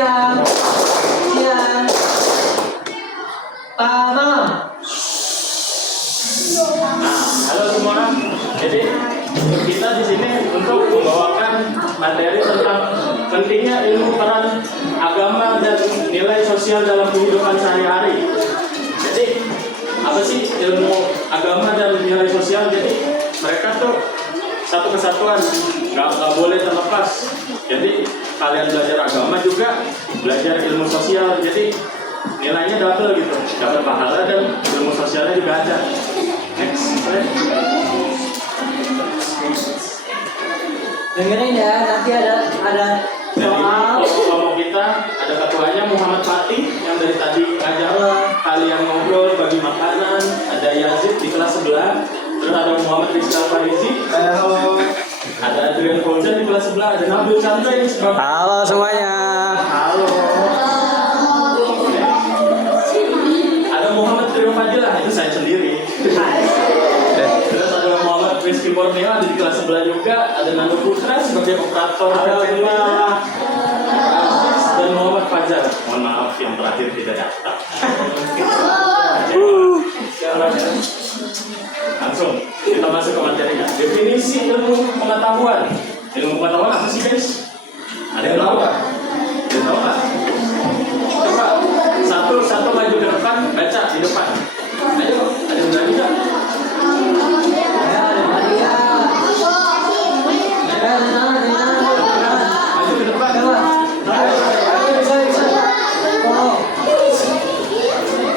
siang. Siang. Malam. Halo semua. Jadi kita di sini untuk membawakan materi tentang pentingnya ilmu peran agama dan nilai sosial dalam kehidupan sehari-hari. Jadi apa sih ilmu agama dan nilai sosial? Jadi mereka tuh satu kesatuan, nggak boleh terlepas. Jadi kalian belajar agama juga belajar ilmu sosial. Jadi nilainya double gitu, dapat pahala dan ilmu sosialnya juga ada. Next, Dengerin ya, nanti ada soal. Kelompok kita ada ketuanya Muhammad Fatih yang dari tadi ngajak kalian ngobrol bagi makanan. Ada Yazid di kelas sebelah. Terus ada Muhammad Rizal Farizi. Ada Adrian Fauzan di kelas sebelah. Ada Nabil Chandra yang sebab. Halo semuanya. Halo. Ada Muhammad Trio Fadilah, itu saya sendiri. Terus ada Muhammad Rizky Borneo ada di kelas sebelah juga. Ada Nando Putra sebagai operator dan Muhammad Fajar. Mohon maaf yang terakhir tidak datang. Langsung kita masuk ke materinya. Definisi ilmu pengetahuan. Ilmu pengetahuan apa sih guys? Ada yang tahu nggak? Ada yang tahu nggak? Coba satu maju ke depan, baca di depan. Ayo, ada yang berani nggak? Maju ke depan.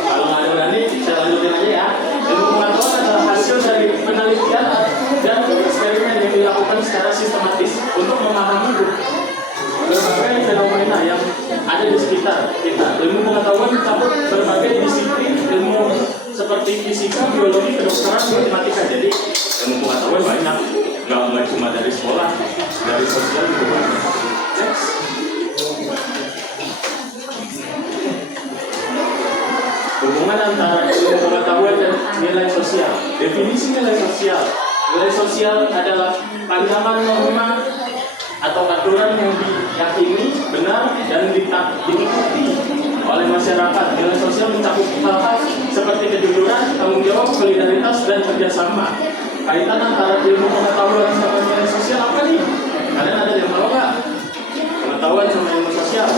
Kalau nggak ada berani, saya lanjutin aja ya. Ilmu pengetahuan adalah hasil dari penelitian dan eksperimen yang dilakukan secara sistematis untuk memahami berbagai fenomena yang ada di sekitar kita. Ilmu pengetahuan mencakup berbagai disiplin ilmu seperti fisika, biologi, kedokteran, matematika. Jadi ilmu pengetahuan banyak, nggak cuma dari sekolah, dari sosial juga banyak. Next. Hubungan antara ilmu pengetahuan dan nilai sosial. Definisi nilai sosial. Nilai sosial adalah pandangan norma atau aturan yang diyakini benar dan diikuti oleh masyarakat. Nilai sosial mencakup hal-hal seperti kejujuran, tanggung jawab, solidaritas, dan kerjasama. Kaitan antara ilmu pengetahuan sama nilai sosial apa nih? Kalian ada yang tahu nggak? Pengetahuan sama ilmu sosial,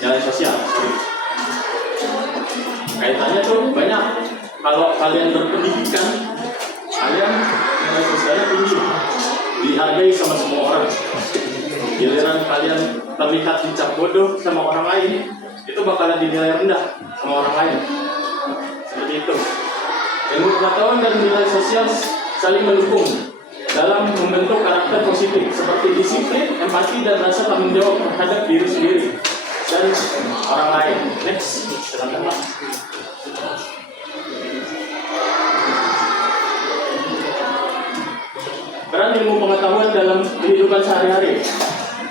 nilai sosial. Kaitannya tuh banyak. Kalau kalian berpendidikan, kalian nilai sosialnya tinggi, dihargai sama semua orang. Giliran kalian terlihat dicap bodoh sama orang lain, itu bakalan dinilai rendah sama orang lain. Seperti itu. Ilmu pengetahuan dan nilai sosial saling mendukung dalam membentuk karakter positif seperti disiplin, empati, dan rasa tanggung jawab terhadap diri sendiri dan orang lain. Next, silakan Pak. Peran ilmu pengetahuan dalam kehidupan sehari-hari,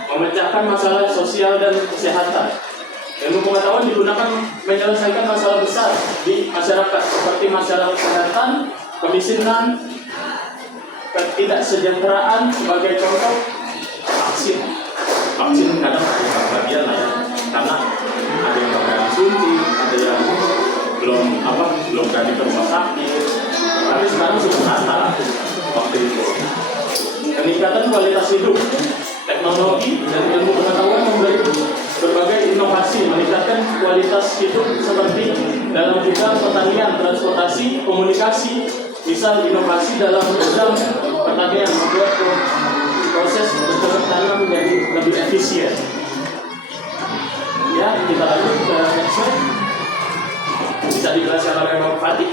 memecahkan masalah sosial dan kesehatan. Ilmu pengetahuan digunakan menyelesaikan masalah besar di masyarakat seperti masalah kesehatan, kemiskinan, ketidaksejahteraan. Sebagai contoh, vaksin kadang ada bagian lah ya, karena ada yang nggak suntik, ada yang belum berani ke rumah sakit. Tapi sekarang sudah rata waktu itu. Peningkatan kualitas hidup, teknologi dan ilmu pengetahuan memberi berbagai inovasi meningkatkan kualitas hidup seperti dalam bidang pertanian, transportasi, komunikasi. Misal inovasi dalam bidang pertanian membuat proses bercocok tanam menjadi lebih efisien. Ya, kita lanjut ke next slide. Bisa dijelaskan oleh Bapak Fatih.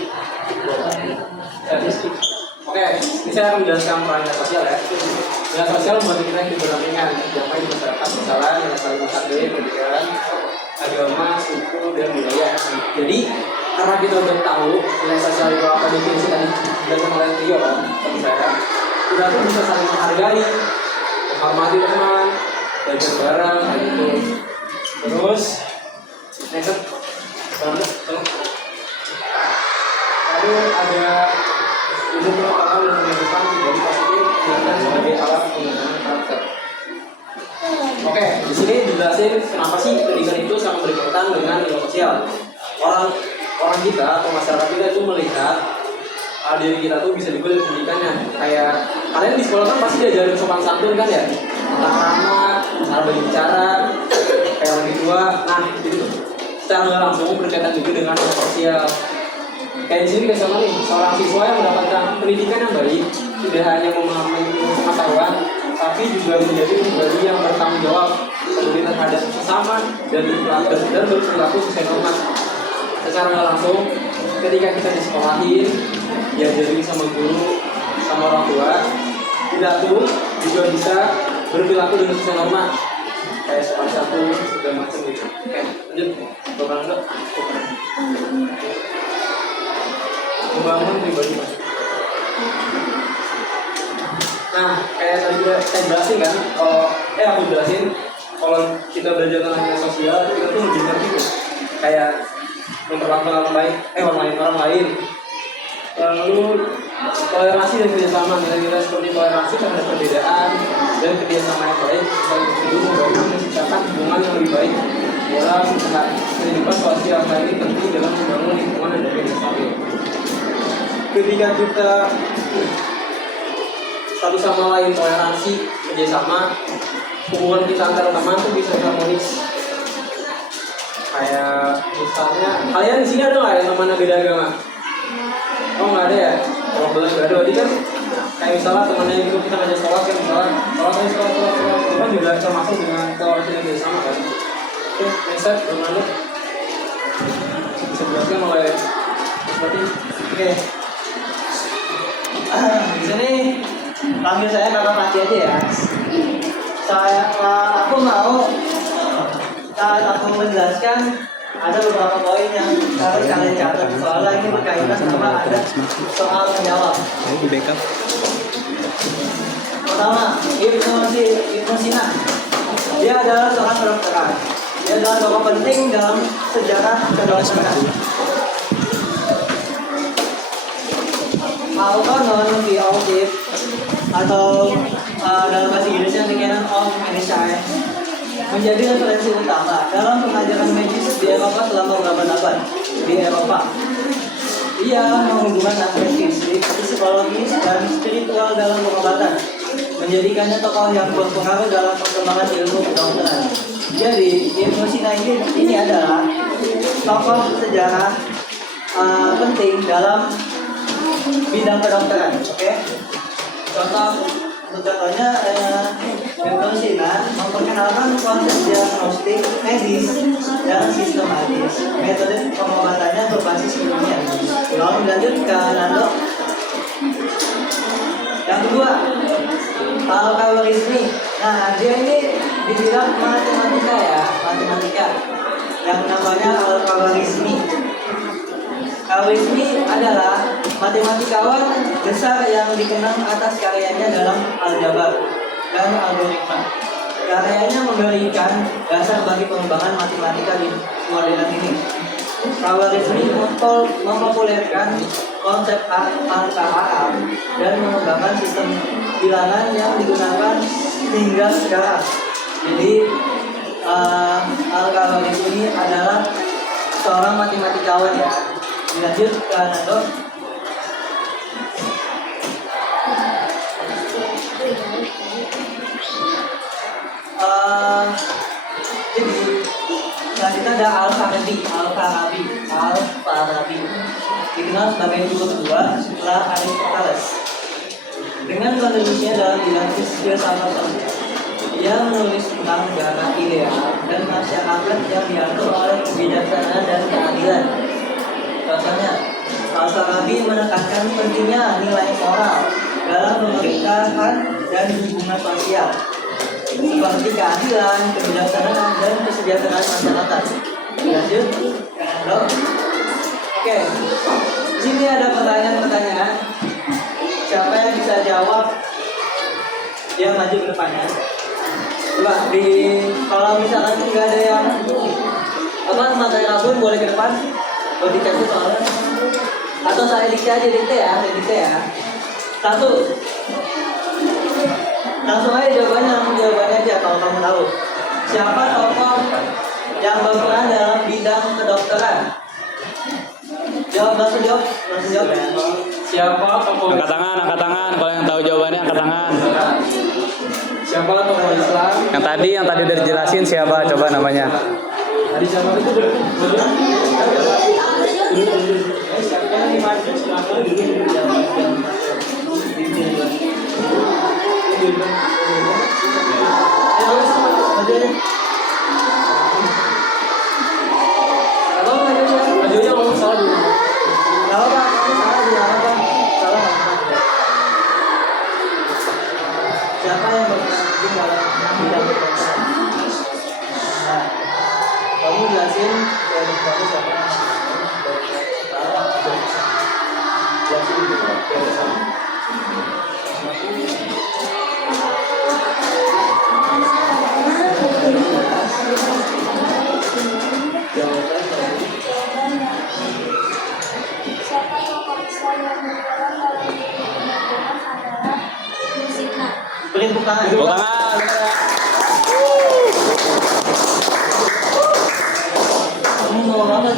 Oke, ini saya akan menjelaskan peran nilai sosial ya. Nilai sosial membantu kita hidup berdampingan, mencapai di masyarakat bersalah, yang saling menghargai perbedaan agama, suku, dan budaya. Jadi, karena kita udah tahu nilai sosial itu apa definisi tadi dijelaskan oleh Tio kan, teman saya, kita tuh bisa saling menghargai, menghormati teman, belajar bareng, kayak gitu. Terus, next, lalu ada ilmu pengetahuan dan pendidikan menjadi positif dan sebagai alat pengembangan karakter. Oke, di sini dijelasin kenapa sih pendidikan itu sangat berkaitan dengan nilai sosial. Orang kita atau masyarakat kita itu melihat diri kita tuh bisa juga dari pendidikannya. Kayak kalian di sekolah kan pasti diajarin sopan santun kan ya, tentang ramah, cara berbicara, kayak orang tua. Nah, itu secara nggak langsung berkaitan juga dengan nilai sosial. Kayak di sini contoh nih, seorang siswa yang mendapatkan pendidikan yang baik tidak hanya memahami pengetahuan, tapi juga menjadi pribadi yang bertanggung jawab peduli terhadap sesama dan berperilaku sesuai norma. Secara nggak langsung, ketika kita disekolahin, diajarin sama guru, sama orang tua, kita tuh juga bisa berperilaku dengan sesuai norma. Kayak sopan santun segala macam gitu. Oke, lanjut. Bapak Anda. Membangun pribadi. Nah, kayak tadi saya jelasin kan, aku jelasin kalau kita belajar tentang nilai sosial, kita tuh lebih ngerti tuh, kayak memperlakukan orang lain. Lalu toleransi dan kerjasama, nilai-nilai seperti toleransi terhadap perbedaan dan kerjasama yang baik, dan itu membangun menciptakan hubungan yang lebih baik dalam kehidupan sosial ini penting dalam membangun lingkungan dan juga stabil. Ketika kita satu sama lain toleransi, kerjasama, hubungan kita antara teman tuh bisa harmonis. Kayak misalnya, kalian di sini ada nggak yang temannya beda agama? Oh nggak ada ya? Kalau boleh nggak ada, berarti kan kayak misalnya temannya gitu kita ngajak sholat kan misalnya, kalau saya sholat itu kan juga termasuk dengan toleransi dan kerjasama kan. Oke, next bagaimana? Bisa dijelaskan oleh seperti Oke. Di sini panggil saya Kakak Pati aja ya. Aku mau saat aku menjelaskan ada beberapa poin yang harus kalian catat soalnya ini berkaitan sama ada soal menjawab. Di backup. Pertama, Ibnu Sina. Dia adalah seorang kedokteran. Dia adalah tokoh penting dalam sejarah kedokteran. Al-Qanon di Audit atau dalam bahasa Inggrisnya The Canon of Medicine menjadi referensi utama dalam pengajaran medis di Eropa selama beberapa abad di Eropa. Ia menghubungkan aspek fisik, psikologis, dan spiritual dalam pengobatan, menjadikannya tokoh yang berpengaruh dalam perkembangan ilmu kedokteran. Jadi, Ibnu Sina ini adalah tokoh sejarah penting dalam bidang kedokteran, oke? Contohnya Ibnu Sina memperkenalkan konsep diagnostik medis dan sistematis. Metode pengobatannya berbasis ilmiah. Lalu lanjut ke Nando. Yang kedua, Al-Khawarizmi. Nah, dia ini dibilang matematika. Yang namanya Al-Khawarizmi. Khawarizmi adalah matematikawan besar yang dikenal atas karyanya dalam aljabar dan algoritma. Karyanya memberikan dasar bagi pengembangan matematika di modern ini. Khawarizmi mempopulerkan konsep angka dan mengembangkan sistem bilangan yang digunakan hingga sekarang. Jadi Al-Khawarizmi adalah seorang matematikawan ya. Dilanjut ke Nando. Jadi selanjutnya ada Al-Farabi dikenal sebagai guru kedua setelah Aristoteles. Dengan kontribusinya dalam bidang filsafat, ia menulis tentang negara ideal dan masyarakat yang diatur oleh kebijaksanaan dan keadilan. Contohnya, Al-Farabi menekankan pentingnya nilai moral dalam pemerintahan dan hubungan sosial, seperti keadilan, kebijaksanaan, dan kesejahteraan masyarakat. Lanjut, Nando. Oke, di sini ada pertanyaan-pertanyaan. Siapa yang bisa jawab? Dia maju ke depannya. Coba kalau misalkan nggak ada yang materi rabun boleh ke depan. Buat dikasih soalnya. Atau saya dikte aja ya. 1. Langsung aja jawabannya aja kalau kamu tahu. Siapa tokoh yang berperan dalam bidang kedokteran? Langsung jawab ya. Siapa tokoh Angkat tangan. Kalau yang tahu jawabannya angkat tangan. Siapa tokoh Islam? Yang tadi udah dijelasin siapa? Coba namanya. Tadi siapa itu? Majunya mau salah dulu. Siapa yang berperan dalam bidang kedokteran? Nah, kamu jelasin dari kamu siapa? Jelasin dari sana. Siapa tokoh Islam yang berperan dalam bidang adalah musiknya? Beri tepuk tangan. Tepuk tangan. Kamu mau apa?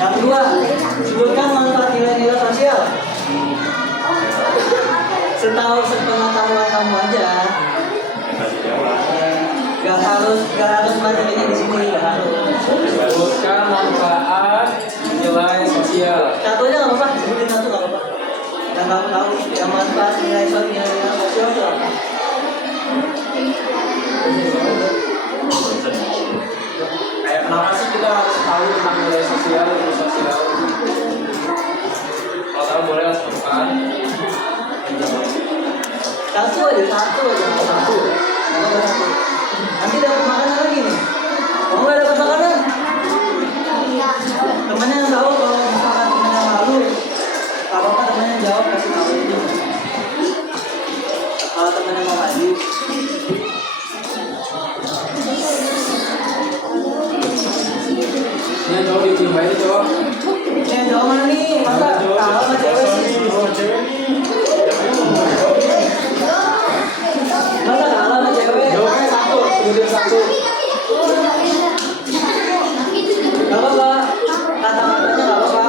Yang kedua, sebutkan manfaat nilai-nilai sosial. Setahu sepengetahuan kamu aja. Gak harus materinya di sini, gak harus. Sebutkan manfaat nilai sosial. Satu aja nggak apa-apa, sebutin satu nggak apa-apa. Yang kamu tahu, yang manfaat nilai sosial itu apa? Kayak kenapa sih kita harus tahu tentang nilai sosial, ilmu sosial? Kalau tahu boleh lah sebutkan. Satu aja, satu. Nggak apa-apa, satu. Nanti dapat makanan lagi nih. Mau nggak dapat makanan? Temennya yang tahu kalau misalkan temennya malu, nggak apa-apa temennya jawab kasih tahu ini. Kalau temennya mau maju, Ini yang cowok dicium aja cowok. yang jawab mana nih? Masa kalah sama cewek sih? Masa kalah sama cewek? Jawabnya satu, sebutin satu. Gak apa-apa, kata-katanya gak apa-apa,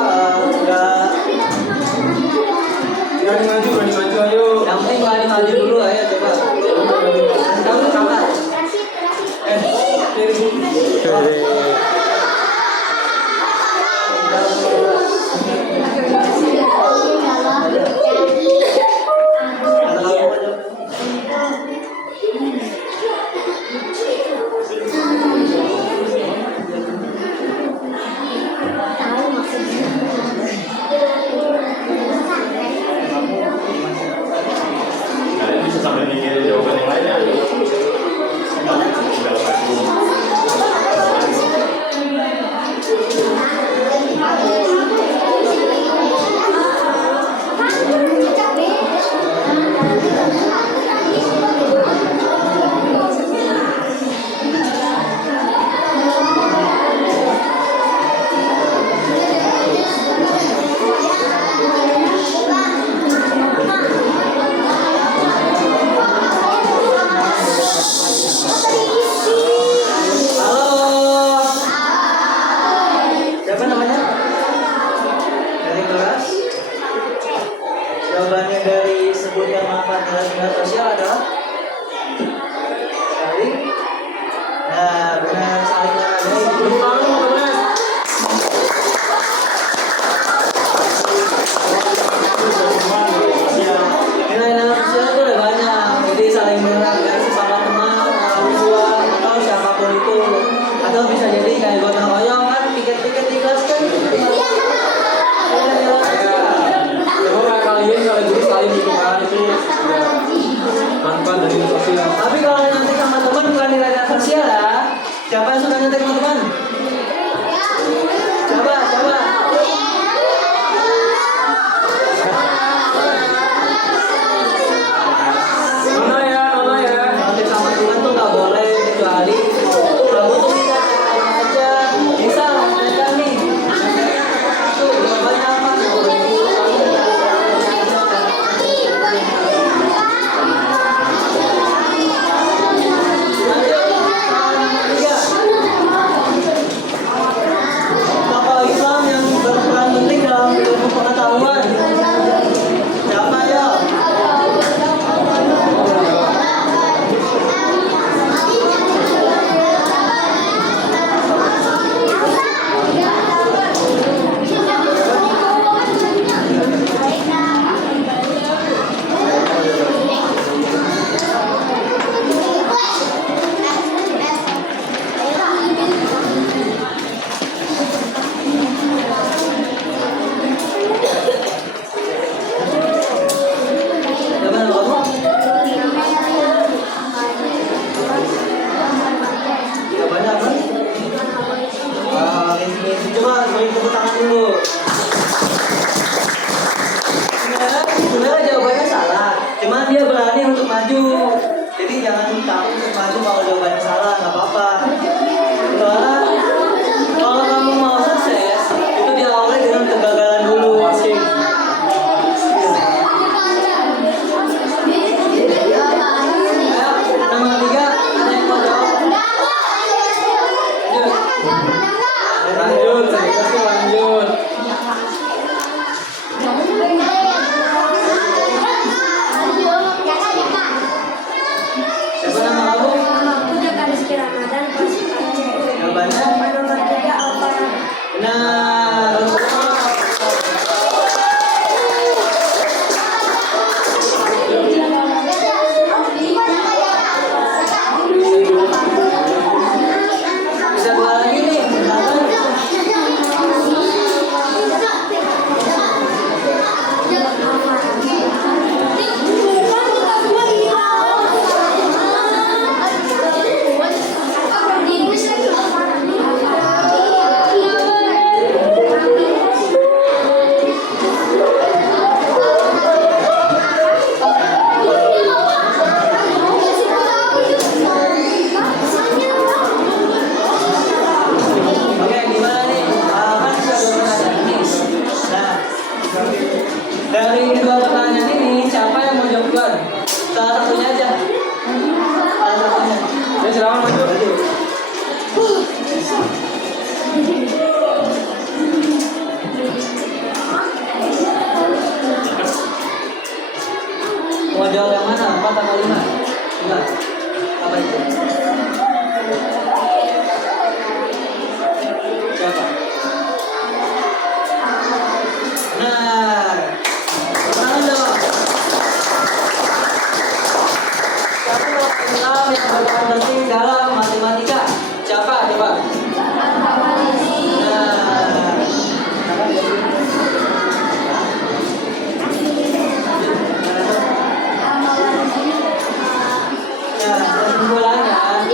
Berani maju ayo. yang penting maju dulu, ayo coba. Kamu kakak. Kata kamu aja. Kalian bisa sampai mikir jawaban yang lainnya. Tinggal maju. Halo. Siapa namanya? Dari kelas. Jawabannya dari sebutkan manfaat nilai sosial adalah saling. Nah, benar saling menghargai. Nilai-nilai sosial itu ada banyak, jadi saling menghargai sesama teman, orang tua, atau siapapun itu. Atau bisa jadi kayak gotong royong kan, tiket-tiket di kelas kan. Coba kayak kalian kalau guru saling gitu kan itu manfaat maju. Jadi jangan takut untuk maju kalau jawabannya salah, nggak apa-apa. Soalnya kalau kamu mau sukses, itu diawali dengan kegagalan dulu. Asik. Nomor 3, ada yang mau jawab? Lanjut, saya kasih lanjut. Siapa nama kamu? Jawabannya? Benar. Bisa dua lagi nih. Oke, gimana nih? Kan sudah dua pertanyaan ini. Nah, dari dua pertanyaan ini, siapa yang mau jawab duluan? Salah satunya aja. Salah satunya. Ya silakan maju. Mau jawab yang mana? 4 atau 5? 5. Apa itu? Siapa? Benar. Tangan dong. Satu Islam yang berperan penting dalam matematika. Siapa? Coba. Ya, kesimpulannya,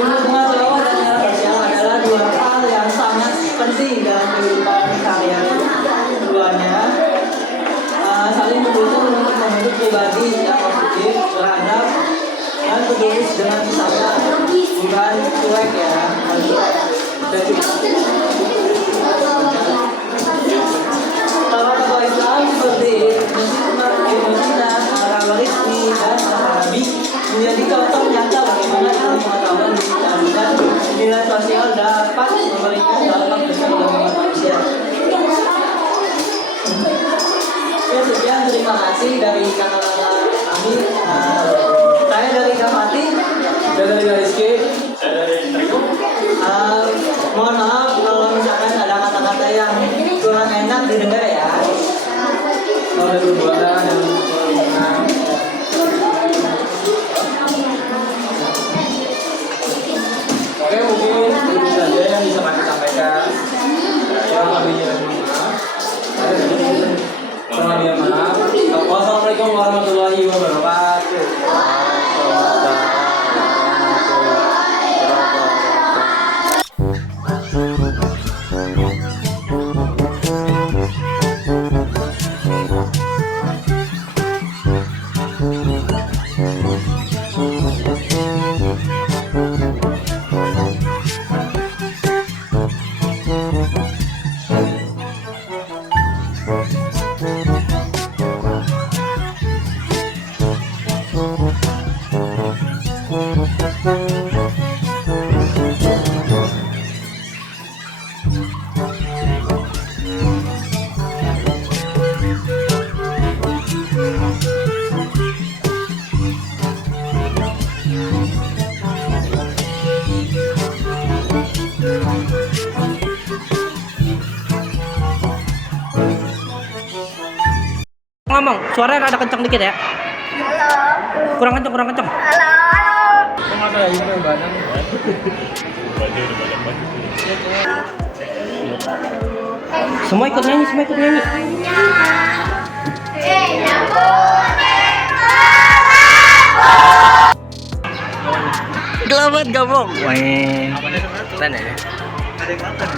ilmu pengetahuan dan cara sosial adalah dua hal yang sangat penting dalam kehidupan sehari-hari. Keduanya saling mendukung untuk membentuk pribadi yang positif, beradab, dan peduli dengan sesama, bukan cuek ya. Kalau tokoh Islam seperti Ibnu Sina, Al-Khawarizmi, dan Al-Farabi menjadi contoh nyata bagaimana ilmu pengetahuan dan nilai sosial dapat memberikan dampak besar dalam manusia. Ya, sekian, terima kasih dari kakak-kakak kami. Saya dari Kak Fatih. Saya dari Rizky. Saya dari Triko. Mohon maaf kalau misalkan ada kata-kata yang kurang enak didengar ya. Kalau ada perbuatan yang kurang enak. Oke, mungkin itu saja yang bisa kami sampaikan. Kurang lebihnya maaf. Kurang lebihnya maaf. Wassalamualaikum warahmatullahi wabarakatuh. Ngomong, suaranya rada kenceng dikit ya. Halo. Kurang kenceng, kurang kenceng. Halo. Kok ada yang badan? Semua ikut nyanyi, semua ikut nyanyi. Gelabat gabung. Wah, keren ya. Ada yang makan.